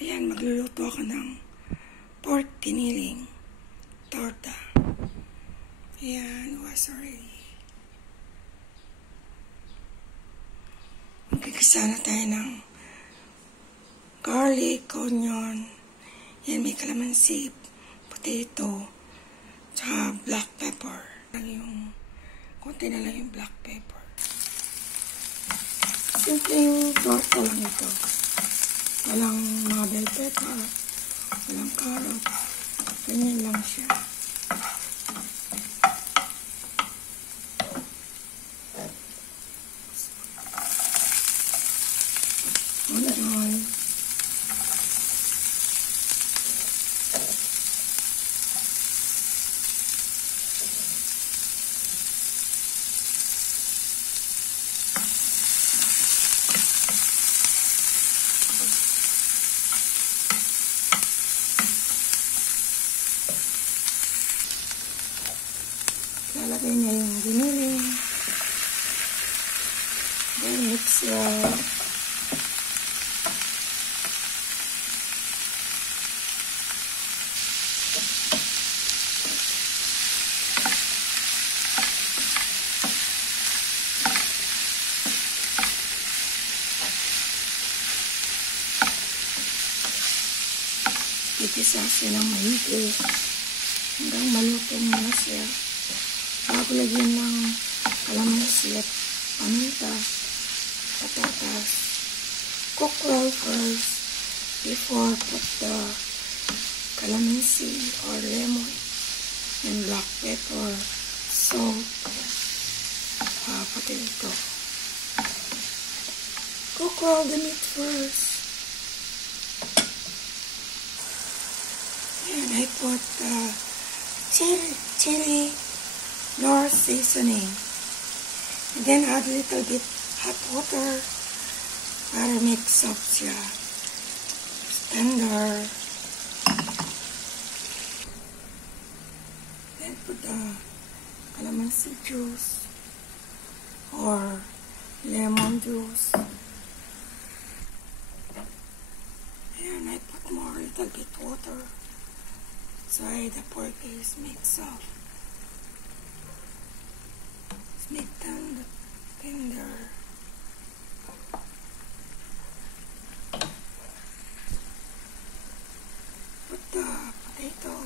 Ayan, magluluto ako ng pork giniling torta. Ayan, was already. Magkikisa na tayo ng garlic, onion. Yan, may calamansi, potato, tsaka black pepper. Konti na lang yung black pepper. Simple yung torta lang ito. Walang mga bell pepper, walang carrot. Ganyan lang siya. All. Lalagay niya yung giniling. Then mix well. Igisa siya ng maigi hanggang malutong na siya. Bago lagyan ng kalamansi at paminta, patatas. Cook well first before put the calamansi or lemon and black pepper, salt, potato. Cook well the meat first. And I put chili North seasoning. And then add a little bit hot water para mix up siya. Tender. Then put the calamansi juice or lemon juice. And I put more little bit water so the pork is mixed up. Make them tender. Put the potato.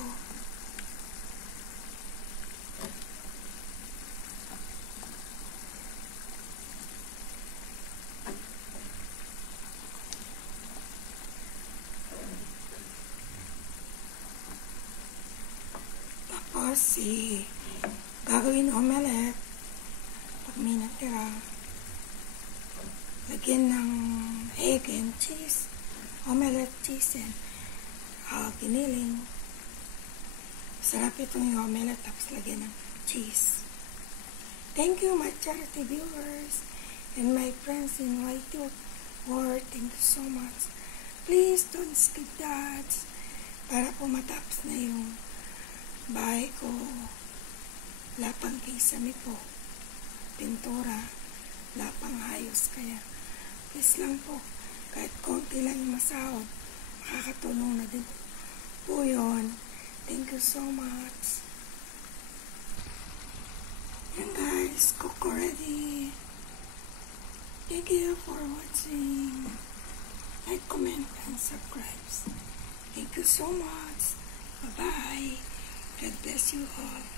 Tapos gagawin omelette. May natira, lagyan ng egg and cheese, omelette cheese and giniling. Sarap itong yung omelette tapos lagyan ng cheese. Thank you my charity viewers and my friends in White World. Thank you so much. Please don't skip the ads para po matapos na yung bahay ko. Lapang kisame po. Pintura, lapang ayos, kaya please lang po, kahit konti lang yung masahod, makakatulong na din po yun. Thank you so much. And guys, cook already. Thank you for watching. Like, comment, and subscribe. Thank you so much. Bye-bye. God bless you all.